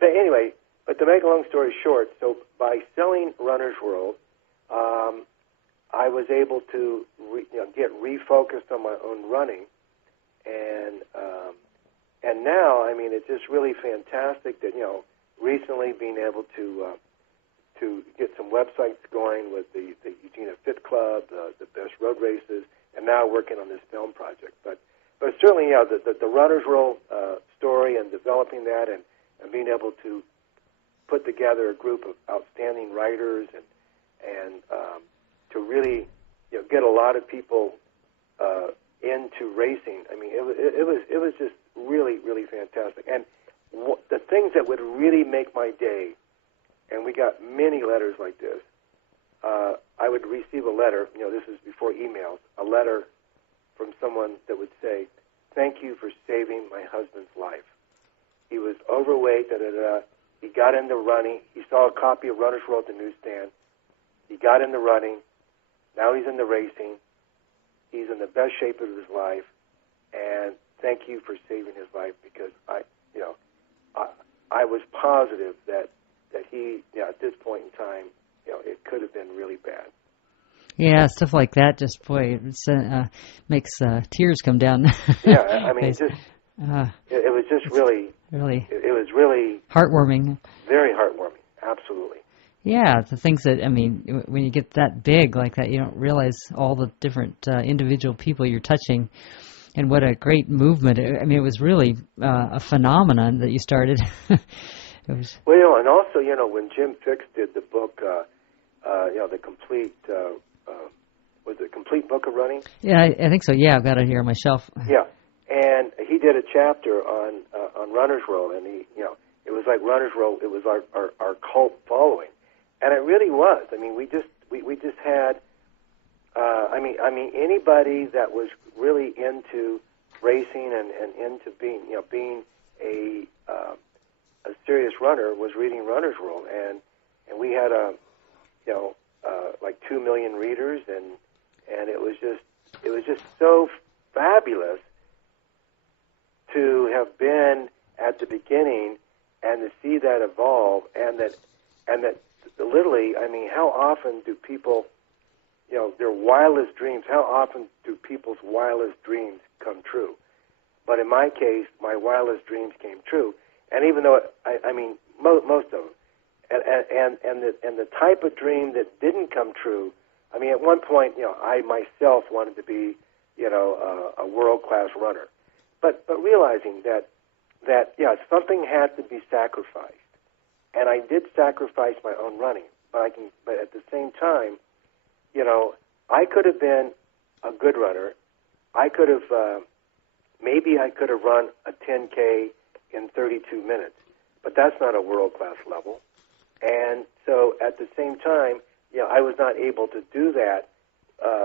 But anyway, but to make a long story short, so by selling Runner's World, I was able to get refocused on my own running, and now, I mean, it's just really fantastic that recently being able to get some websites going with the Eugenia Fit Club, the Best Road Races, and now working on this film project. But certainly, the Runner's World story and developing that and being able to put together a group of outstanding writers and to really get a lot of people into racing. I mean, it was just really, really fantastic. And the things that would really make my day, and we got many letters like this. I would receive a letter, this is before emails, a letter from someone that would say, "Thank you for saving my husband's life. He was overweight, He got into running. He saw a copy of Runner's World at the newsstand. He got into running. Now he's into racing. He's in the best shape of his life. And thank you for saving his life, because I was positive that he, at this point in time, it could have been really bad." Yeah, stuff like that just, makes tears come down. Yeah, I mean, it was just really, it was really heartwarming. Very heartwarming, absolutely. Yeah, the things that, I mean, when you get that big like that, you don't realize all the different individual people you're touching, and what a great movement. I mean, it was really a phenomenon that you started. It was... Well, and also, when Jim Fixx did the book, the complete was it Complete Book of Running? Yeah, I think so. Yeah, I've got it here on my shelf. Yeah, and he did a chapter on Runner's World, and it was like Runner's World. It was our cult following, and it really was. I mean, we just had. I mean, anybody that was really into racing and into being a serious runner was reading Runner's World, and we had like 2 million readers, and it was just so fabulous to have been at the beginning and to see that evolve, and that literally, I mean, how often do people, their wildest dreams, how often do people's wildest dreams come true? But in my case, my wildest dreams came true, and even though I mean most of them, and the type of dream that didn't come true. I mean, at one point, I myself wanted to be, a world-class runner, but realizing that something had to be sacrificed, and I did sacrifice my own running. But at the same time, I could have been a good runner. I could have, maybe I could have run a 10K in 32 minutes, but that's not a world-class level. And so at the same time, I was not able to do that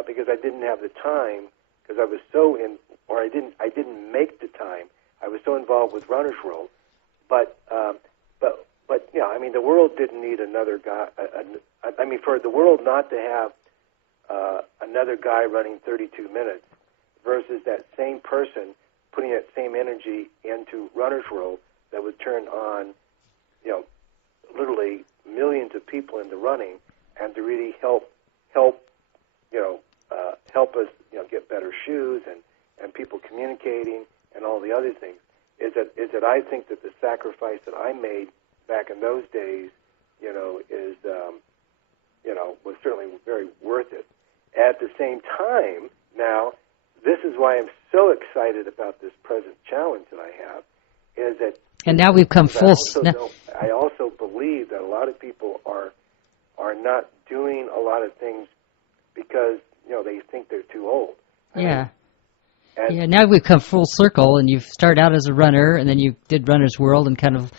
because I didn't have the time, because I was I didn't make the time. I was so involved with Runner's World. But I mean, the world didn't need another guy. I mean, for the world not to have another guy running 32 minutes versus that same person putting that same energy into Runner's World that would turn on, literally millions of people into running, and to really help us, get better shoes and people communicating and all the other things, is that I think that the sacrifice that I made back in those days, was certainly very worth it. At the same time, now, this is why I'm so excited about this present challenge that I have, is that. And now we've come full. I also believe that a lot of people are not doing a lot of things because they think they're too old. Yeah. Now we've come full circle, and you've started out as a runner, and then you did Runner's World, and kind of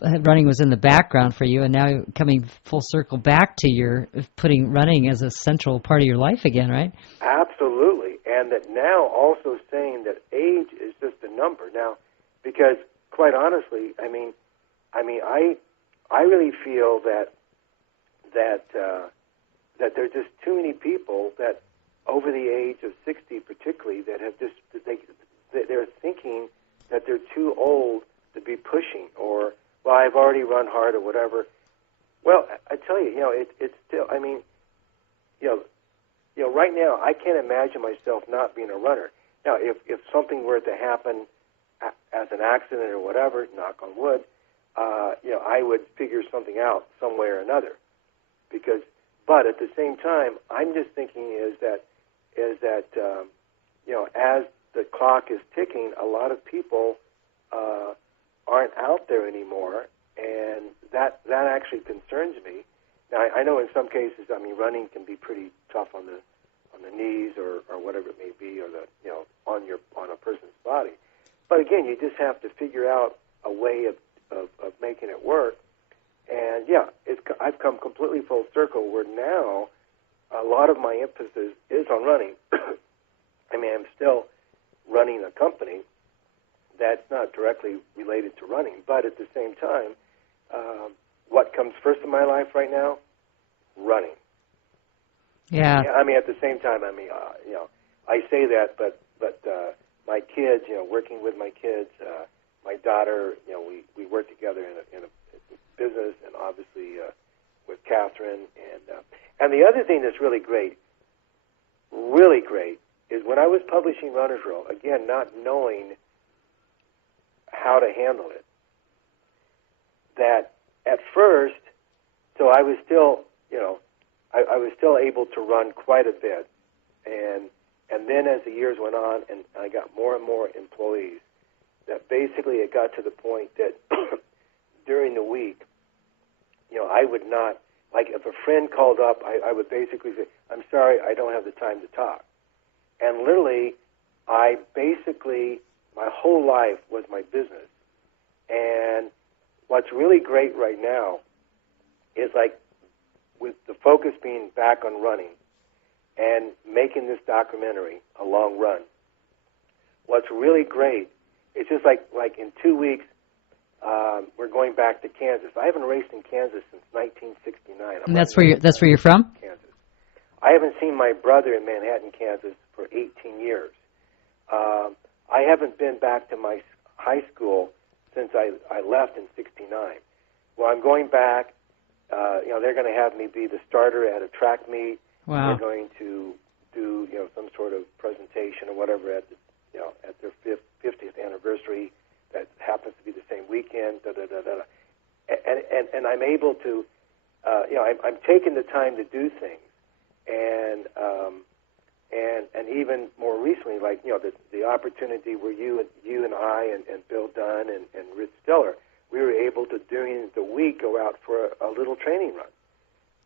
running was in the background for you, and now you're coming full circle back to your putting running as a central part of your life again, right? Absolutely, and that now also saying that age is just a number now, because quite honestly, I mean, I really feel that there's just too many people that over the age of 60, particularly, that have they're thinking that they're too old to be pushing, or I've already run hard or whatever. Well, I tell you, it's still. I mean, right now I can't imagine myself not being a runner. Now, if something were to happen as an accident or whatever, knock on wood, I would figure something out some way or another. But at the same time, I'm just thinking is that as the clock is ticking, a lot of people aren't out there anymore, and that actually concerns me. Now, I know in some cases, I mean, running can be pretty tough on the knees or whatever it may be, or on a person's body. But again, you just have to figure out a way of making it work. And I've come completely full circle where now a lot of my emphasis is on running. I mean, I'm still running a company that's not directly related to running, but at the same time, what comes first in my life right now? Running. Yeah. I mean, at the same time, I mean, I say that, but my kids, working with my kids, my daughter, we work together in a business, and obviously with Catherine, and the other thing that's really great, is when I was publishing Runner's World, again, not knowing how to handle it, that at first, so I was still, I was still able to run quite a bit, and then as the years went on, and I got more and more employees, that basically it got to the point that during the week, I would not like if a friend called up, I would basically say, I'm sorry, I don't have the time to talk. And literally, my whole life was my business. And what's really great right now is like with the focus being back on running and making this documentary a long run, what's really great is just like in 2 weeks, we're going back to Kansas. I haven't raced in Kansas since 1969. And that's where you're from? Kansas. I haven't seen my brother in Manhattan, Kansas for 18 years. I haven't been back to my high school since I left in 69. Well, I'm going back. They're going to have me be the starter at a track meet. Wow. They're going to do, some sort of presentation or whatever at their 50th anniversary. That happens to be the same weekend. And I'm able to, I'm taking the time to do things, and even more recently, like the opportunity where you and I and Bill Dunn and Rich Stiller, we were able to during the week go out for a little training run.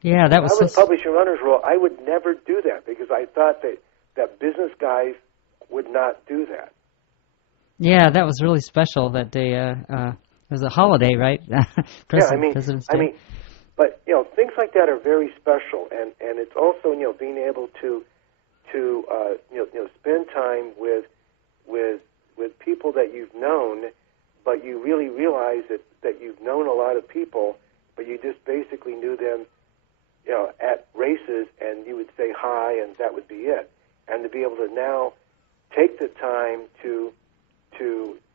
Yeah, that was. I was publishing Runner's World. I would never do that because I thought that business guys would not do that. Yeah, that was really special that day. It was a holiday, right? President's Day. But things like that are very special, and it's also being able to spend time with people that you've known, but you really realize that you've known a lot of people, but you just basically knew them, at races, and you would say hi, and that would be it. And to be able to now take the time to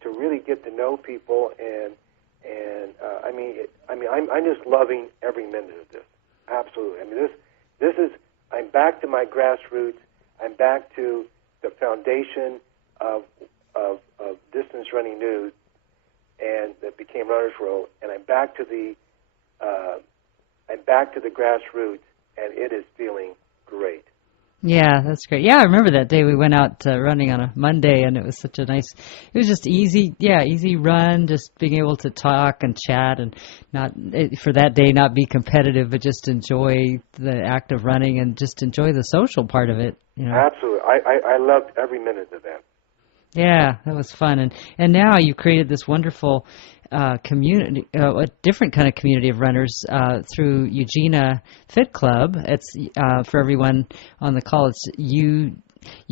really get to know people, and I'm just loving every minute of this. Absolutely. I mean, this is I'm back to my grassroots. I'm back to the foundation of Distance Running News, and that became Runner's World, and I'm back to the grassroots, and it is feeling great. Yeah, that's great. Yeah, I remember that day we went out running on a Monday, and it was such a nice, it was just easy run, just being able to talk and chat and for that day not be competitive, but just enjoy the act of running and just enjoy the social part of it. Absolutely. I loved every minute of that. Yeah, that was fun. And now you created this wonderful community, a different kind of community of runners through Eugenia Fit Club. It's for everyone on the call. It's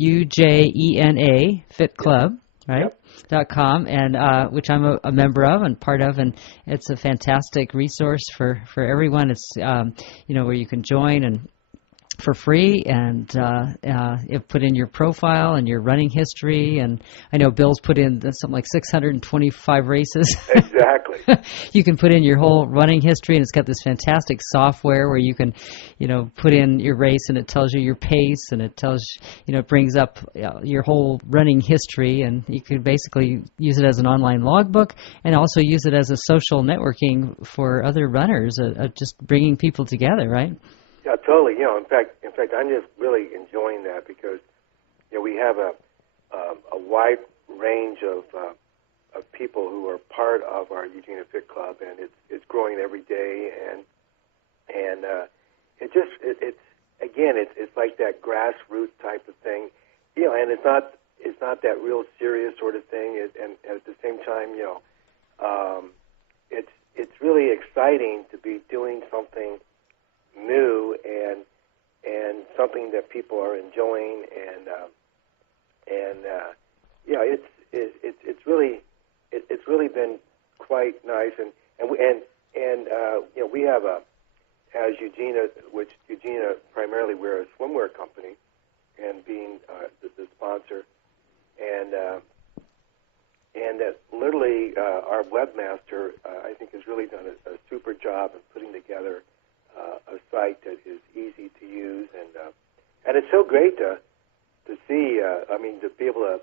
UJENA Fit Club, right? Yep. .com, and which I'm a member of and part of, and it's a fantastic resource for everyone. It's where you can join and for free, and put in your profile and your running history, and I know Bill's put in something like 625 races. Exactly. You can put in your whole running history, and it's got this fantastic software where you can, put in your race, and it tells you your pace, and it tells, it brings up your whole running history, and you can basically use it as an online logbook, and also use it as a social networking for other runners, just bringing people together, right? Yeah, totally. In fact, I'm just really enjoying that because, we have a wide range of people who are part of our Eugenia Fit Club, and it's growing every day, and it's like that grassroots type of thing, and it's not that real serious sort of thing, and at the same time, it's really exciting to be doing something new and something that people are enjoying, and it's really been quite nice, and we have as Eugenia primarily, we're a swimwear company, and being the sponsor, and that literally our webmaster I think has really done a super job in putting together a site that is easy to use, and it's so great to see. To be able to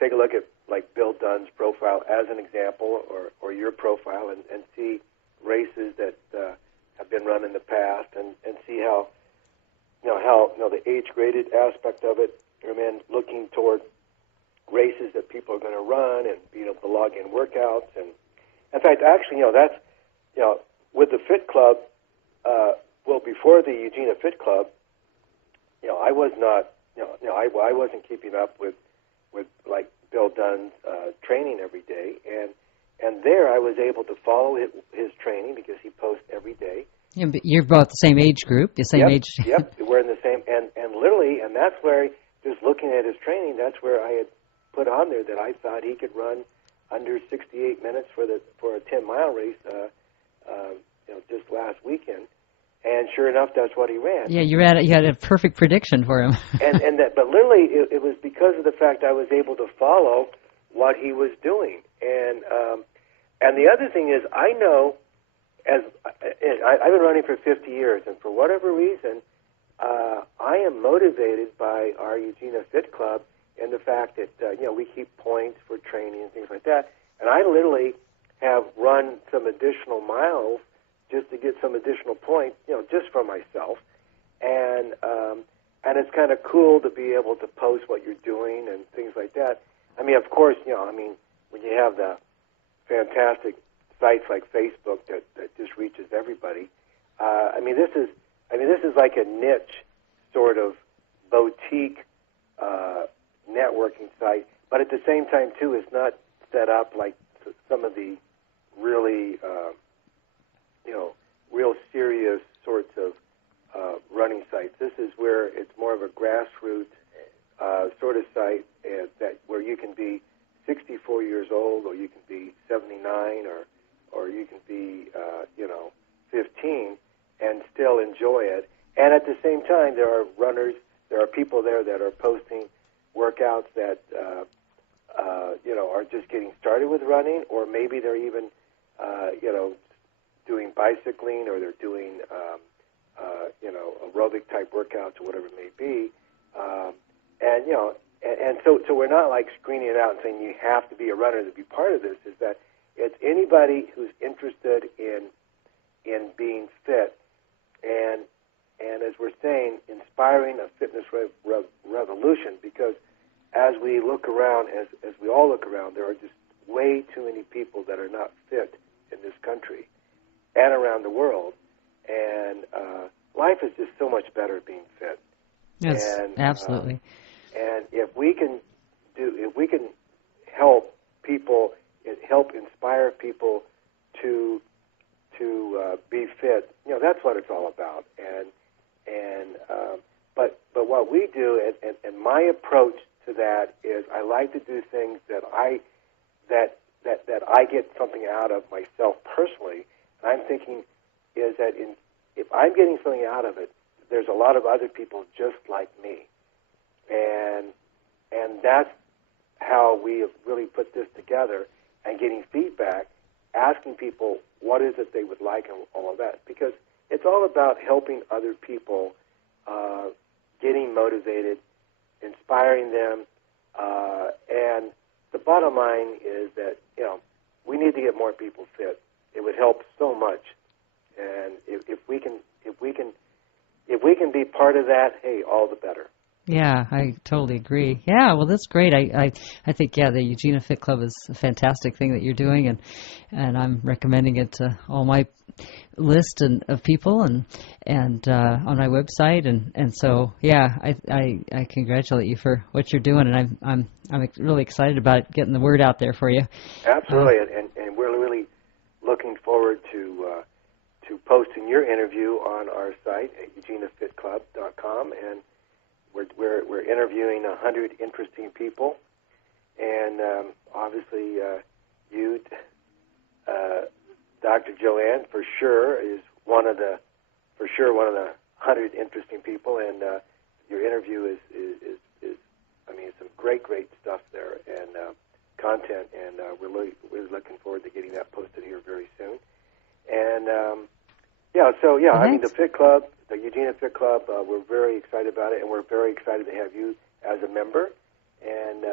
take a look at like Bill Dunn's profile as an example, or your profile, and see races that have been run in the past, and see how the age graded aspect of it, and then looking toward races that people are going to run, and being able to log in workouts, and in fact, actually, that's with the Fit Club. Well, before the Eugenia Fit Club, I was not, I wasn't keeping up with like Bill Dunn's training every day, and there I was able to follow his training because he posts every day. Yeah, but you're both the same age group, the same age. Yep, we're in the same, and literally, and that's where, just looking at his training, that's where I had put on there that I thought he could run under 68 minutes for a 10-mile race, just last weekend. And sure enough, that's what he ran. Yeah, you had a perfect prediction for him. But literally, it was because of the fact I was able to follow what he was doing. And the other thing is, I know, I've been running for 50 years, and for whatever reason, I am motivated by our Eugenia Fit Club and the fact that we keep points for training and things like that. And I literally have run some additional miles just to get some additional points, just for myself. And it's kind of cool to be able to post what you're doing and things like that. I mean, of course, when you have the fantastic sites like Facebook that just reaches everybody, this is like a niche sort of boutique networking site, but at the same time too, it's not set up like some of the really real serious sorts of running sites. This is where it's more of a grassroots sort of site, where you can be 64 years old, or you can be 79, or you can be 15 and still enjoy it. And at the same time, there are runners, there are people there that are posting workouts that are just getting started with running, or maybe they're even doing bicycling, or they're doing aerobic type workouts or whatever it may be, and so we're not like screening it out and saying you have to be a runner to be part of this. Is that it's anybody who's interested in being fit, and as we're saying, inspiring a fitness revolution. Because as we look around, as we all look around, there are just way too many people that are not fit in this country and around the world, and life is just so much better being fit. Yes, absolutely. And if we can help people, help inspire people to be fit, that's what it's all about. But what we do, and my approach to that is, I like to do things that I get something out of myself personally. And I'm thinking is that if I'm getting something out of it, there's a lot of other people just like me, and that's how we have really put this together, and getting feedback, asking people what is it they would like and all of that, because it's all about helping other people, getting motivated, inspiring them, and the bottom line is that we need to get more people fit. It would help so much, and if we can be part of that, hey, all the better. Yeah, I totally agree. Yeah, well, that's great. I think, the Eugenia Fit Club is a fantastic thing that you're doing, and I'm recommending it to all my list of people and on my website, and so I congratulate you for what you're doing, and I'm really excited about getting the word out there for you. Absolutely, and we're really looking forward to posting your interview on our site at eugeniafitclub.com, and we're interviewing 100 interesting people, and obviously you, Dr. Joanne, for sure is one of the 100 interesting people, and your interview is some great stuff there, and content, and we're looking forward to getting that posted here very soon. And the Fit Club, the Eugenia Fit Club, we're very excited about it, and we're very excited to have you as a member. And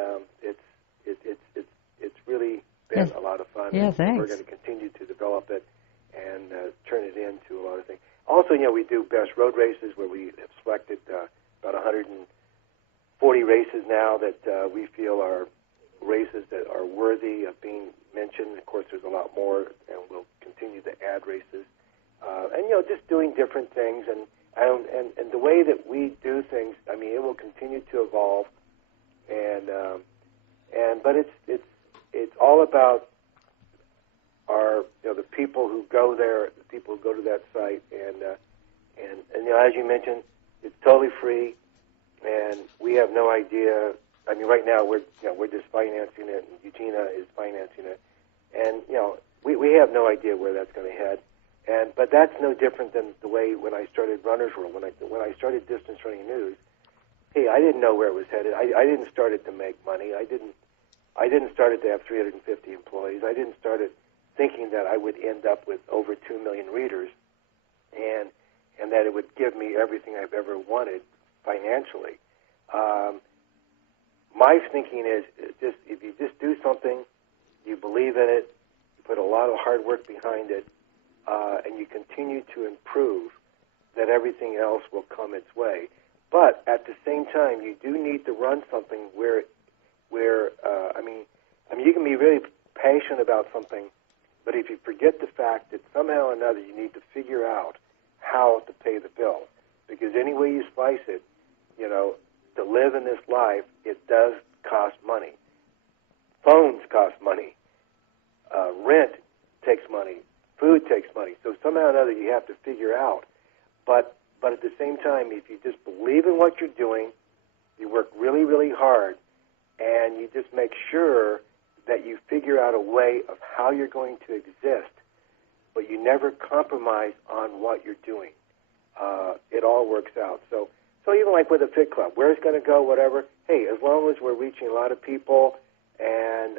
it's really been a lot of fun. Yeah, thanks. We're going to continue to develop it and turn it into a lot of things. Also, we do best road races, where we have selected about 140 races now that we feel are races that are worthy of being mentioned. Of course, there's a lot more, and we'll continue to add races. And just doing different things, and the way that we do things, I mean, it will continue to evolve, but it's all about our, the people who go there, the people who go to that site, and as you mentioned, it's totally free, and we have no idea. I mean, right now we're just financing it, and Eugenia is financing it, and we have no idea where that's going to head. But that's no different than the way when I started Runner's World, when I started Distance Running News. Hey, I didn't know where it was headed. I didn't start it to make money. I didn't start it to have 350 employees. I didn't start it thinking that I would end up with over 2 million readers, and that it would give me everything I've ever wanted financially. My thinking is just if you just do something, you believe in it, you put a lot of hard work behind it, and you continue to improve, that everything else will come its way. But at the same time, you do need to run something where I mean, you can be really passionate about something, but if you forget the fact that somehow or another you need to figure out how to pay the bill, because any way you slice it, to live in this life, it does cost money. Phones cost money. Rent takes money. Food takes money. So somehow or another you have to figure out. But at the same time, if you just believe in what you're doing, you work really, really hard, and you just make sure that you figure out a way of how you're going to exist, but you never compromise on what you're doing. It all works out. So even like with a Fit Club, where it's going to go, whatever, hey, as long as we're reaching a lot of people and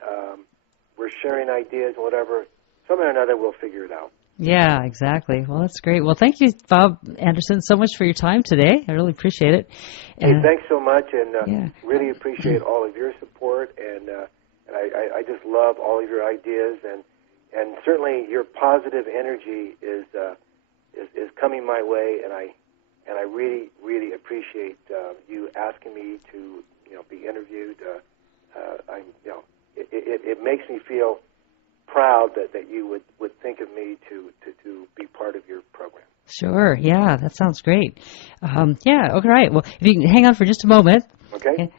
we're sharing ideas and whatever, somehow or another we'll figure it out. Yeah, exactly. Well, that's great. Well, thank you, Bob Anderson, so much for your time today. I really appreciate it. Hey, thanks so much, and really appreciate all of your support, and I just love all of your ideas, and certainly your positive energy is coming my way, and I really, really appreciate you asking me to be interviewed. It makes me feel proud that you would think of me to be part of your program. Sure. Yeah, that sounds great. Yeah. Okay. All right. Well, if you can hang on for just a moment. Okay.